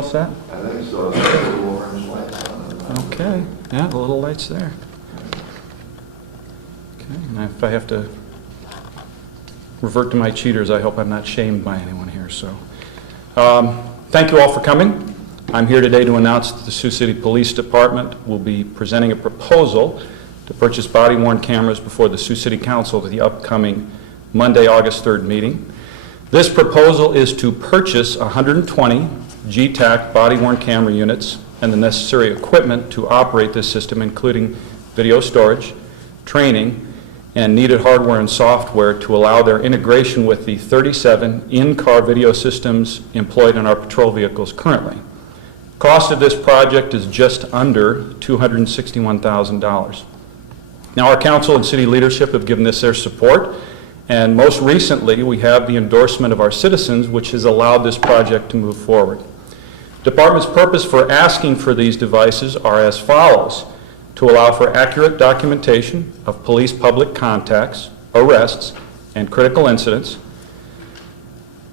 All set? I think so. Little orange lights on it. Okay, yeah, the little lights there. Okay, and if I have to revert to my cheaters, I hope I'm not shamed by anyone here. So, thank you all for coming. I'm here today to announce that the Sioux City Police Department will be presenting a proposal to purchase body-worn cameras before the Sioux City Council at the upcoming Monday, August 3rd meeting. This proposal is to purchase 120 G-TAC body-worn camera units and the necessary equipment to operate this system, including video storage, training, and needed hardware and software to allow their integration with the 37 in-car video systems employed in our patrol vehicles currently. Cost of this project is just under $261,000. Now, our council and city leadership have given this their support, and most recently we have the endorsement of our citizens, which has allowed this project to move forward. The department's purpose for asking for these devices are as follows: to allow for accurate documentation of police public contacts, arrests, and critical incidents.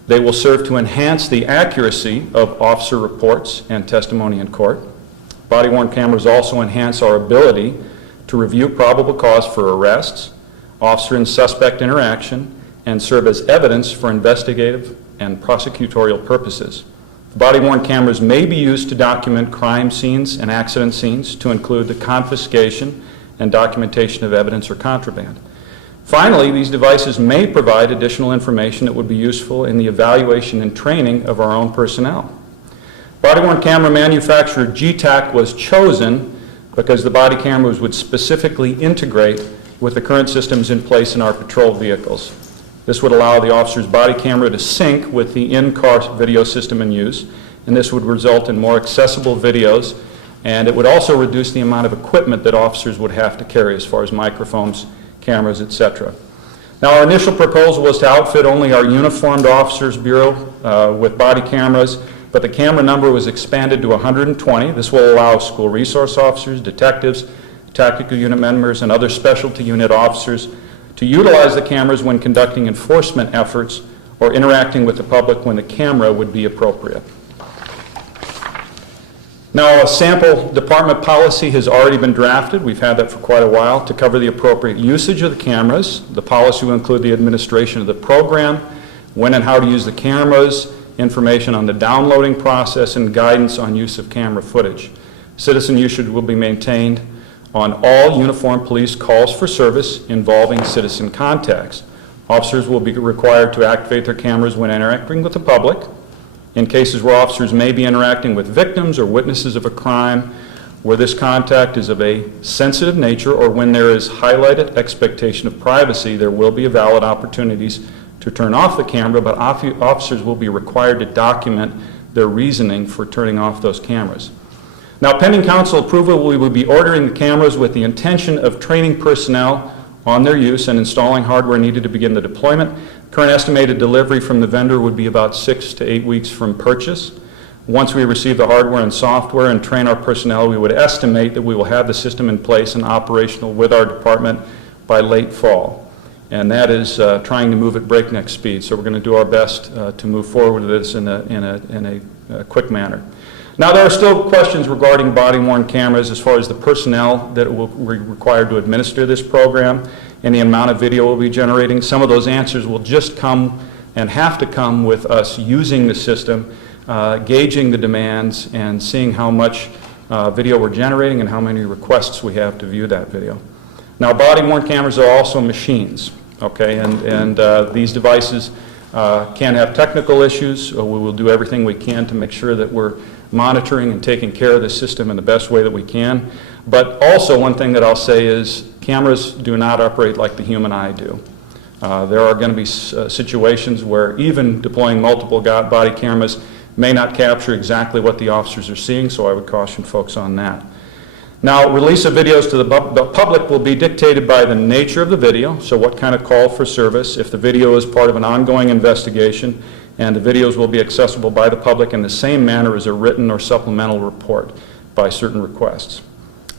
They will serve to enhance the accuracy of officer reports and testimony in court. Body-worn cameras also enhance our ability to review probable cause for arrests, officer and suspect interaction, and serve as evidence for investigative and prosecutorial purposes. Body-worn cameras may be used to document crime scenes and accident scenes, to include the confiscation and documentation of evidence or contraband. Finally, these devices may provide additional information that would be useful in the evaluation and training of our own personnel. Body-worn camera manufacturer G-TAC was chosen because the body cameras would specifically integrate with the current systems in place in our patrol vehicles. This would allow the officer's body camera to sync with the in-car video system in use, and this would result in more accessible videos, and it would also reduce the amount of equipment that officers would have to carry as far as microphones, cameras, etc. Now, our initial proposal was to outfit only our uniformed officers bureau with body cameras, but the camera number was expanded to 120. This will allow school resource officers, detectives, tactical unit members, and other specialty unit officers to utilize the cameras when conducting enforcement efforts or interacting with the public when the camera would be appropriate. Now, a sample department policy has already been drafted. We've had that for quite a while to cover the appropriate usage of the cameras. The policy will include the administration of the program, when and how to use the cameras, information on the downloading process, and guidance on use of camera footage. Citizen usage will be maintained on all uniformed police calls for service involving citizen contacts. Officers will be required to activate their cameras when interacting with the public. In cases where officers may be interacting with victims or witnesses of a crime, where this contact is of a sensitive nature, or when there is highlighted expectation of privacy, there will be valid opportunities to turn off the camera, but officers will be required to document their reasoning for turning off those cameras. Now, pending council approval, we will be ordering the cameras with the intention of training personnel on their use and installing hardware needed to begin the deployment. Current estimated delivery from the vendor would be about 6 to 8 weeks from purchase. Once we receive the hardware and software and train our personnel, we would estimate that we will have the system in place and operational with our department by late fall. And that is trying to move at breakneck speed. So we're going to do our best to move forward with this in a quick manner. Now, there are still questions regarding body-worn cameras as far as the personnel that will be required to administer this program and the amount of video we'll be generating. Some of those answers will just come and have to come with us using the system, gauging the demands, and seeing how much video we're generating and how many requests we have to view that video. Now, body-worn cameras are also machines, okay, and these devices can have technical issues. We will do everything we can to make sure that we're monitoring and taking care of the system in the best way that we can. But also, one thing that I'll say is cameras do not operate like the human eye do. There are going to be situations where even deploying multiple body cameras may not capture exactly what the officers are seeing, so I would caution folks on that. Now, release of videos to the public will be dictated by the nature of the video, so what kind of call for service. If the video is part of an ongoing investigation, and the videos will be accessible by the public in the same manner as a written or supplemental report by certain requests.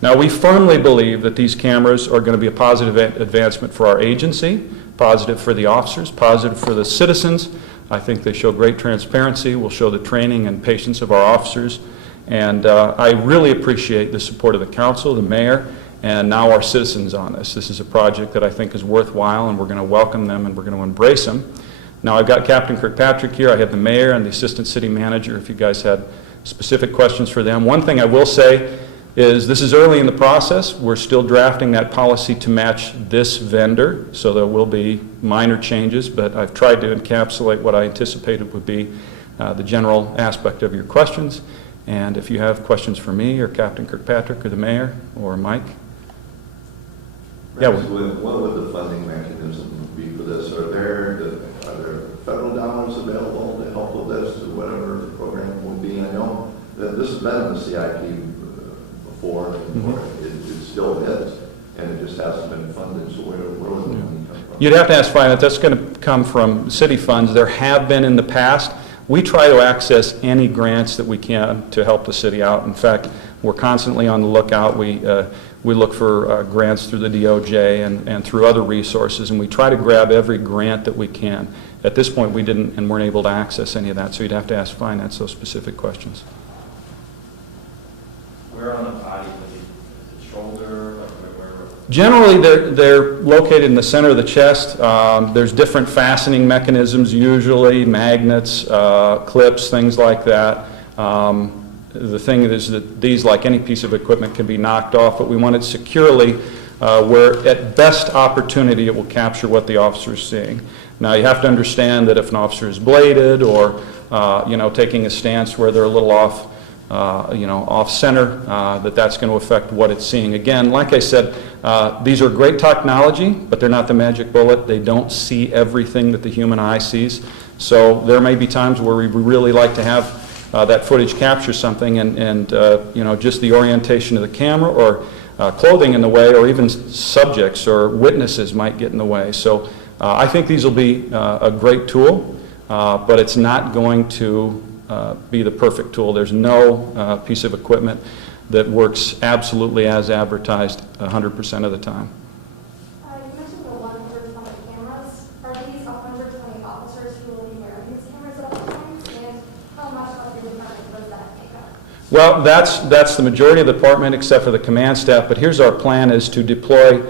Now, we firmly believe that these cameras are going to be a positive advancement for our agency, positive for the officers, positive for the citizens, I think they show great transparency, will show the training and patience of our officers, and I really appreciate the support of the council, the mayor, and now our citizens on this. This is a project that I think is worthwhile, and we're going to welcome them and we're going to embrace them. Now, I've got Captain Kirkpatrick here. I have the mayor and the assistant city manager if you guys had specific questions for them. One thing I will say is this is early in the process. We're still drafting that policy to match this vendor, so there will be minor changes, but I've tried to encapsulate what I anticipated would be the general aspect of your questions. And if you have questions for me or Captain Kirkpatrick or the mayor or Mike. Yeah. What would the funding mechanism be for this? Are there federal dollars available to help with this, or whatever the program would be? I know that this has been in the CIP before, and it still is, and it just hasn't been funded. So where would the money come from? You'd have to ask finance. That's going to come from city funds. There have been in the past. We try to access any grants that we can to help the city out. In fact, we're constantly on the lookout. We look for grants through the DOJ and through other resources, and we try to grab every grant that we can. At this point, we didn't and weren't able to access any of that, so you'd have to ask finance those specific questions. Where on the body? Is it shoulder? Like where? Generally, they're located in the center of the chest. There's different fastening mechanisms, usually magnets, clips, things like that. The thing is that these, like any piece of equipment, can be knocked off, but we want it securely where at best opportunity it will capture what the officer is seeing. Now, you have to understand that if an officer is bladed or taking a stance where they're a little off off center, that's going to affect what it's seeing. Again, like I said, these are great technology, but they're not the magic bullet. They don't see everything that the human eye sees. So there may be times where we really like to have that footage capture something, and just the orientation of the camera or clothing in the way, or even subjects or witnesses might get in the way. So I think these will be a great tool, but it's not going to be the perfect tool. There's no piece of equipment that works absolutely as advertised 100% of the time. You mentioned the 120 cameras. Are these 120 officers who will be wearing these cameras at all times? And how much of your department does that make up? Well, that's the majority of the department except for the command staff, but here's our plan is to deploy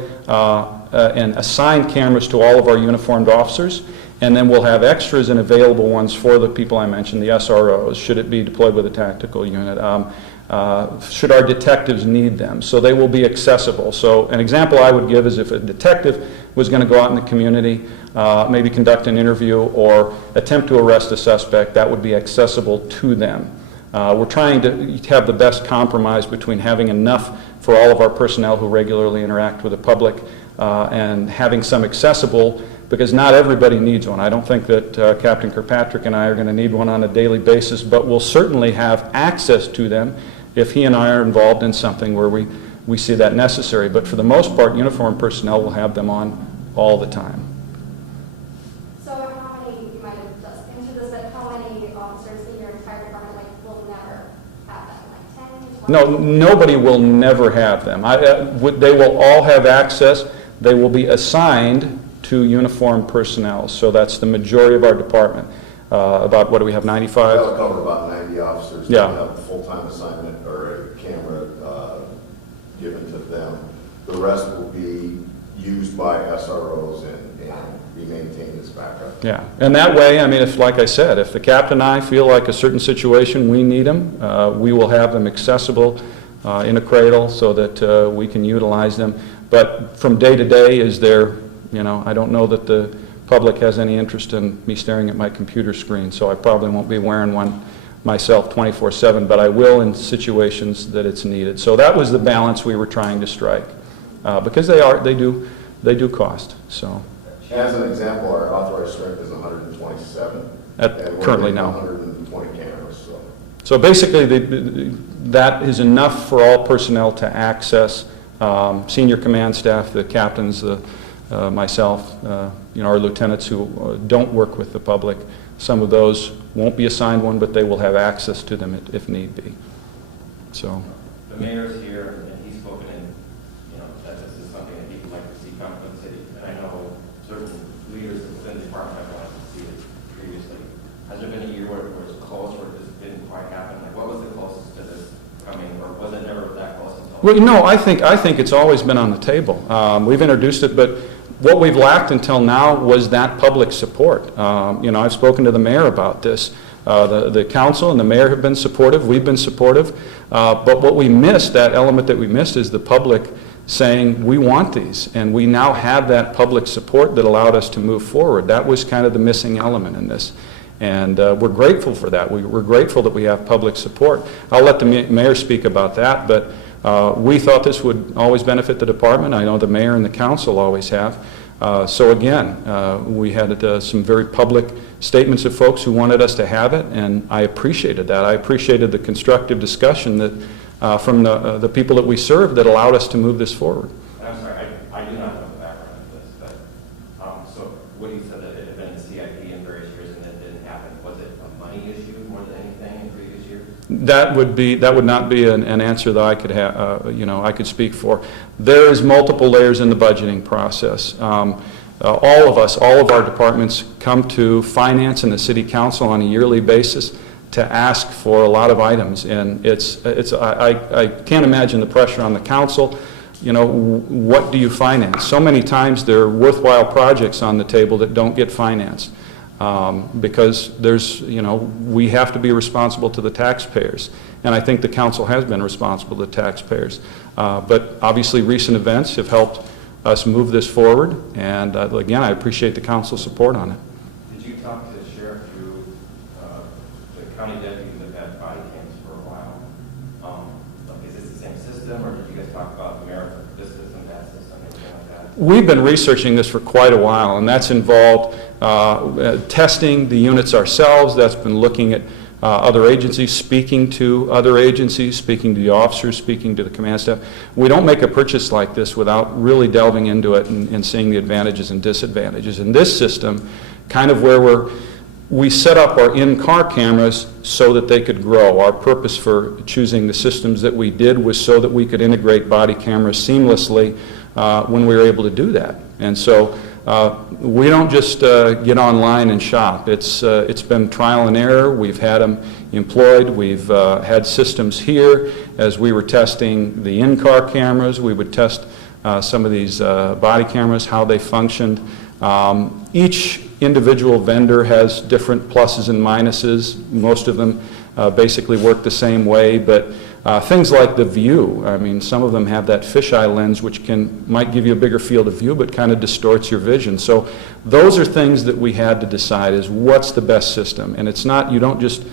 and assign cameras to all of our uniformed officers, and then we'll have extras and available ones for the people I mentioned, the SROs, should it be deployed with a tactical unit, should our detectives need them. So they will be accessible. So an example I would give is if a detective was going to go out in the community, maybe conduct an interview or attempt to arrest a suspect, that would be accessible to them. We're trying to have the best compromise between having enough for all of our personnel who regularly interact with the public and having some accessible, because not everybody needs one. I don't think that Captain Kirkpatrick and I are going to need one on a daily basis, but we'll certainly have access to them if he and I are involved in something where we see that necessary. But for the most part, uniformed personnel will have them on all the time. So how many, you might have just answered this, but how many officers in your entire department will never have them? Like 10, 20? No, nobody will never have them. They will all have access. They will be assigned to uniformed personnel. So that's the majority of our department. About, what do we have, 95? That'll cover about 90 officers. Yeah. They'll have a full-time assignment or a camera given to them. The rest will be used by SROs and be maintained as backup. Yeah, and that way, I mean, if, like I said, if the captain and I feel like a certain situation, we need them, we will have them accessible in a cradle so that we can utilize them. But from day to day, is there, I don't know that the public has any interest in me staring at my computer screen, so I probably won't be wearing one myself 24/7, but I will in situations that it's needed. So that was the balance we were trying to strike, because they do cost. So As an example, our authorized strength is 127. And we're currently getting now. 120 cameras. So basically, that is enough for all personnel to access. Senior command staff, the captains, myself, our lieutenants who don't work with the public. Some of those won't be assigned one, but they will have access to them if need be. So The mayor's here, and he's spoken in, that this is something that he would like to see come from the city. And I know certain leaders within the department have wanted to see it previously. Well, no, I think it's always been on the table. We've introduced it, but what we've lacked until now was that public support. I've spoken to the mayor about this. The council and the mayor have been supportive. We've been supportive. But what we missed, that element that we missed, is the public saying, we want these. And we now have that public support that allowed us to move forward. That was kind of the missing element in this. And we're grateful for that. We're grateful that we have public support. I'll let the mayor speak about that, but we thought this would always benefit the department. I know the mayor and the council always have. So again, we had some very public statements of folks who wanted us to have it, and I appreciated that. I appreciated the constructive discussion that from the people that we serve that allowed us to move this forward. I'm sorry, I do not know the background of this, but so Woody said that it had been a CIP in various years and it didn't happen. Was it a money issue more than anything in previous years? That would not be an answer that I could have, I could speak for. There is multiple layers in the budgeting process. All of our departments come to finance and the city council on a yearly basis to ask for a lot of items, and I can't imagine the pressure on the council. What do you finance? So many times there are worthwhile projects on the table that don't get financed. Because we have to be responsible to the taxpayers. And I think the council has been responsible to the taxpayers. But obviously recent events have helped us move this forward. And again, I appreciate the council's support on it. Did you talk to the sheriff through the county deputies that have had body cams for a while? Is this the same system, or did you guys talk about this system, that system, anything like that? We've been researching this for quite a while, and that's involved testing the units ourselves. That's been looking at other agencies, speaking to other agencies, speaking to the officers, speaking to the command staff. We don't make a purchase like this without really delving into it and seeing the advantages and disadvantages. And this system, kind of where we set up our in-car cameras so that they could grow. Our purpose for choosing the systems that we did was so that we could integrate body cameras seamlessly when we were able to do that. And so we don't just get online and shop. It's been trial and error. We've had them employed. We've had systems here. As we were testing the in-car cameras, we would test some of these body cameras, how they functioned. Each individual vendor has different pluses and minuses. Most of them basically work the same way, but things like the view, I mean, some of them have that fisheye lens which might give you a bigger field of view but kind of distorts your vision. So those are things that we had to decide is what's the best system. And it's not, you don't just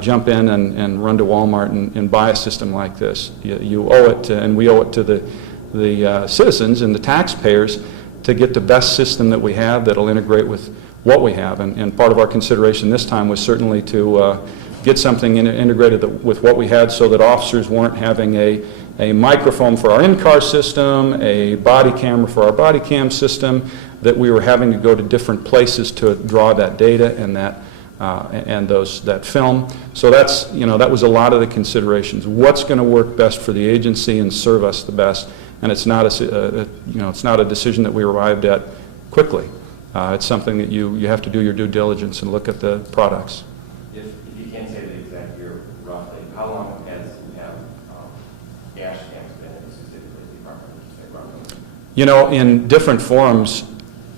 jump in and run to Walmart and buy a system like this. You owe it to, and we owe it to the citizens and the taxpayers to get the best system that we have that'll integrate with what we have. And part of our consideration this time was certainly to get something integrated with what we had so that officers weren't having a microphone for our in-car system, a body camera for our body cam system, that we were having to go to different places to draw that data and that film. So that was a lot of the considerations. What's going to work best for the agency and serve us the best? And it's not a decision that we arrived at quickly. It's something that you have to do your due diligence and look at the products. If you can't say the exact year roughly, how long have dash cams been in the Sioux City Police Department? In different forms,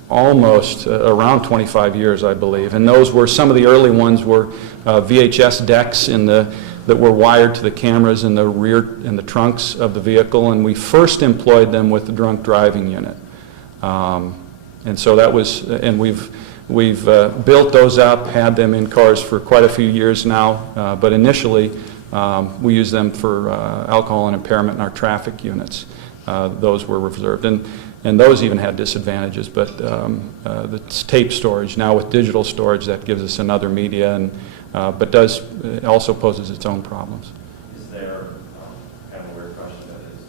almost around 25 years, I believe. And those were, some of the early ones were VHS decks that were wired to the cameras in the rear, in the trunks of the vehicle, and we first employed them with the drunk driving unit. And so that was, and we've built those up, had them in cars for quite a few years now, but initially we used them for alcohol and impairment in our traffic units. Those were reserved, and those even had disadvantages, but the tape storage, now with digital storage, that gives us another media, but also poses its own problems. Is there, kind of a weird question, that is,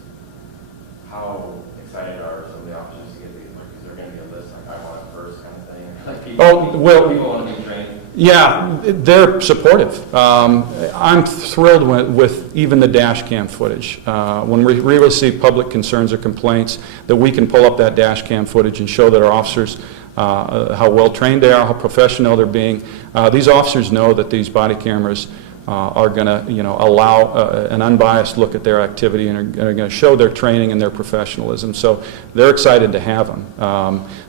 how excited are some of the officers to get these? Like, is there going to be a list, like, I want it first kind of thing? Like, people want to be trained? Yeah, they're supportive. I'm thrilled with even the dash cam footage. When we receive public concerns or complaints, that we can pull up that dash cam footage and show that our officers, how well trained they are, how professional they're being. These officers know that these body cameras are going to, allow an unbiased look at their activity and are going to show their training and their professionalism. So they're excited to have them.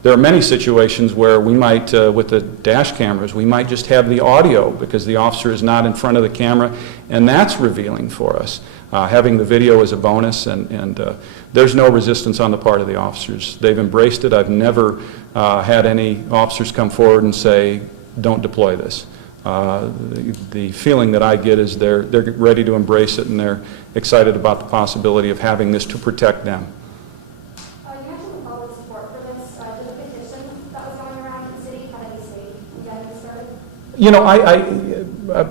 There are many situations where we might, with the dash cameras, we might just have the audio because the officer is not in front of the camera, and that's revealing for us. Having the video is a bonus, and there's no resistance on the part of the officers. They've embraced it. I've never had any officers come forward and say, don't deploy this. The feeling that I get is they're ready to embrace it, and they're excited about the possibility of having this to protect them. You mentioned the public support for this. Did the petition that was going around in the city have any say in getting it started?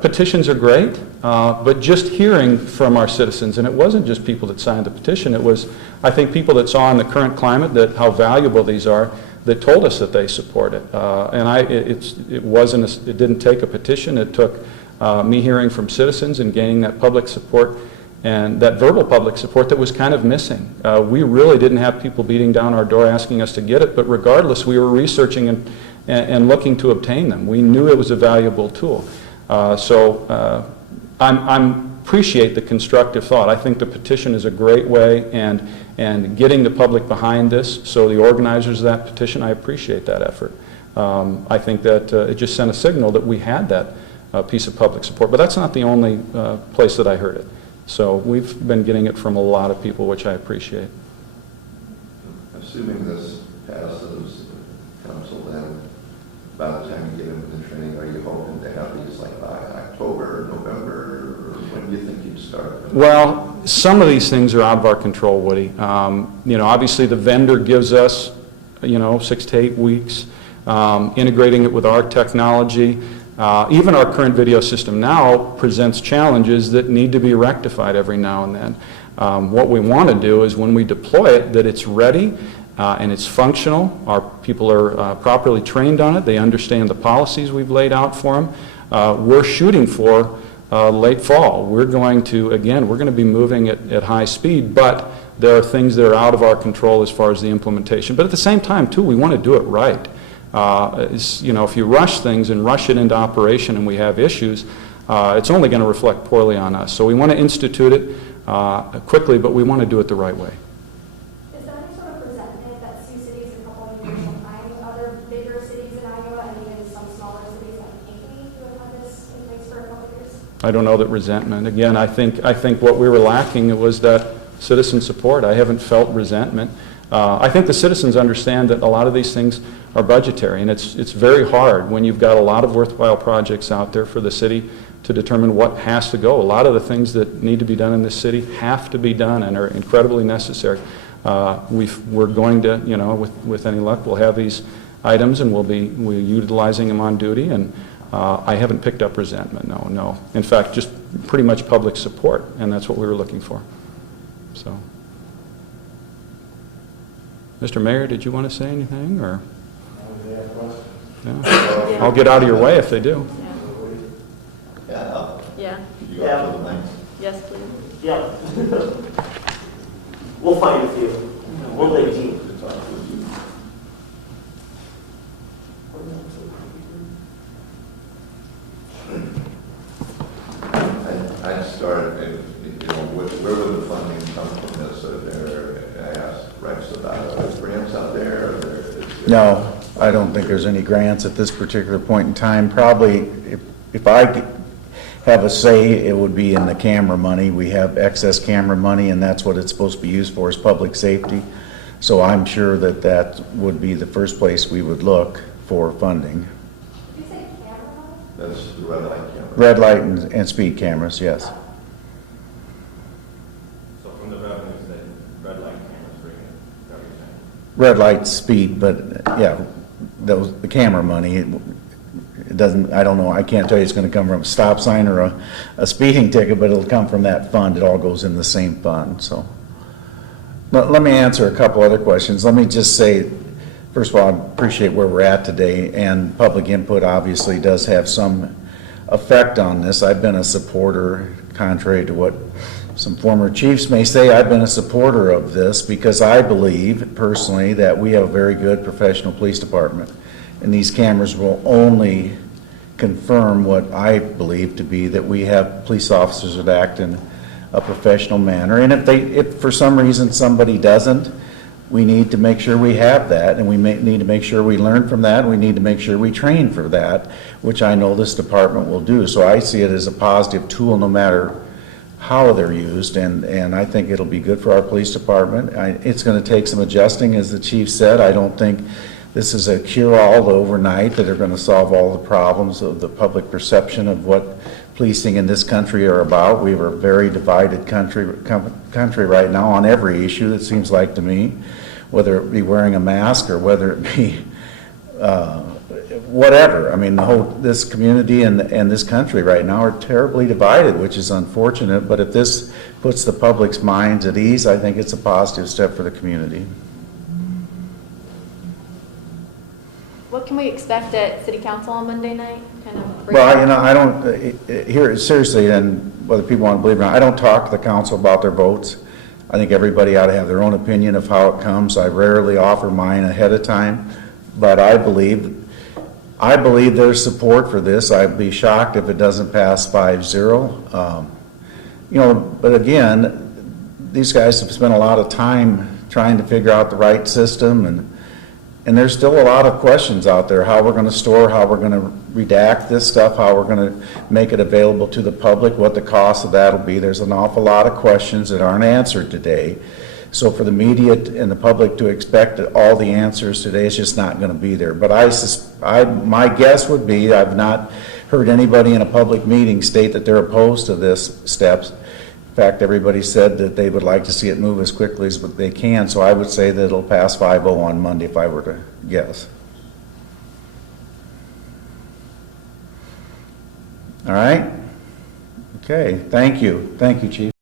Petitions are great, but just hearing from our citizens, and it wasn't just people that signed the petition, it was, I think, people that saw in the current climate that how valuable these are, that told us that they support it. It didn't take a petition. It took me hearing from citizens and gaining that public support and that verbal public support that was kind of missing. We really didn't have people beating down our door asking us to get it, but regardless, we were researching and looking to obtain them. We knew it was a valuable tool. I appreciate the constructive thought. I think the petition is a great way, and getting the public behind this, so the organizers of that petition, I appreciate that effort. I think that it just sent a signal that we had that piece of public support, but that's not the only place that I heard it. So we've been getting it from a lot of people, which I appreciate. Assuming this passes council, then by the time you get into the training, are you hoping to have these like by October, November, or when do you think you'd start? Well, some of these things are out of our control, Woody. Obviously the vendor gives us, 6 to 8 weeks, integrating it with our technology. Even our current video system now presents challenges that need to be rectified every now and then. What we want to do is when we deploy it, that it's ready and it's functional. Our people are properly trained on it. They understand the policies we've laid out for them. We're shooting for late fall. We're going to be moving at high speed, but there are things that are out of our control as far as the implementation. But at the same time, too, we want to do it right. If you rush things and rush it into operation and we have issues, it's only going to reflect poorly on us. So we want to institute it quickly, but we want to do it the right way. Is there any sort of resentment that Sioux City is a couple of years behind other bigger cities in Iowa and even some smaller cities like Ankeny who have had this in place for a couple of years? I don't know that resentment. Again, I think what we were lacking was that citizen support. I haven't felt resentment. I think the citizens understand that a lot of these things are budgetary, and it's very hard when you've got a lot of worthwhile projects out there for the city to determine what has to go. A lot of the things that need to be done in this city have to be done and are incredibly necessary. We're going to, with any luck, we'll have these items and we're utilizing them on duty, and I haven't picked up resentment, no. In fact, just pretty much public support, and that's what we were looking for. So, Mr. Mayor, did you want to say anything, or? Yeah. I'll get out of your way if they do. Yeah. Yeah. You go out to the next. Yes, please. Yeah. We'll find a few. We'll make a team. I started, where would the funding come from this? I asked Rex about it. Are there grants out there? No, I don't think there's any grants at this particular point in time. Probably, if I have a say, it would be in the camera money. We have excess camera money, and that's what it's supposed to be used for, is public safety. So I'm sure that would be the first place we would look for funding. Did you say camera money? That's the red light camera. Red light and speed cameras, yes. So from the revenues that red light cameras bring in, is that what you're saying? Red light, speed, but yeah, the camera money, it doesn't, I don't know, I can't tell you it's going to come from a stop sign or a speeding ticket, but it'll come from that fund. It all goes in the same fund, so. Let me answer a couple other questions. Let me just say, first of all, I appreciate where we're at today, and public input obviously does have some effect on this. I've been a supporter, contrary to what some former chiefs may say, I've been a supporter of this because I believe personally that we have a very good professional police department, and these cameras will only confirm what I believe to be that we have police officers that act in a professional manner. And if for some reason somebody doesn't, we need to make sure we have that, and we need to make sure we learn from that, and we need to make sure we train for that, which I know this department will do. So I see it as a positive tool no matter how they're used, and I think it'll be good for our police department. It's going to take some adjusting, as the chief said. I don't think this is a cure-all overnight that are going to solve all the problems of the public perception of what policing in this country are about. We have a very divided country right now on every issue, it seems like to me, whether it be wearing a mask or whether it be whatever. I mean, this community and this country right now are terribly divided, which is unfortunate, but if this puts the public's minds at ease, I think it's a positive step for the community. What can we expect at City Council on Monday night? Kind of Well, you know, I don't, here, seriously, and whether people want to believe it or not, I don't talk to the council about their votes. I think everybody ought to have their own opinion of how it comes. I rarely offer mine ahead of time, but I believe there's support for this. I'd be shocked if it doesn't pass 5-0. You know, but again, these guys have spent a lot of time trying to figure out the right system, and there's still a lot of questions out there, how we're going to store, how we're going to redact this stuff, how we're going to make it available to the public, what the cost of that will be. There's an awful lot of questions that aren't answered today. So for the media and the public to expect all the answers today, it's just not going to be there. But my guess would be, I've not heard anybody in a public meeting state that they're opposed to this steps. In fact, everybody said that they would like to see it move as quickly as they can, so I would say that it'll pass 5-0 on Monday if I were to guess. All right? Okay, thank you. Thank you, Chief.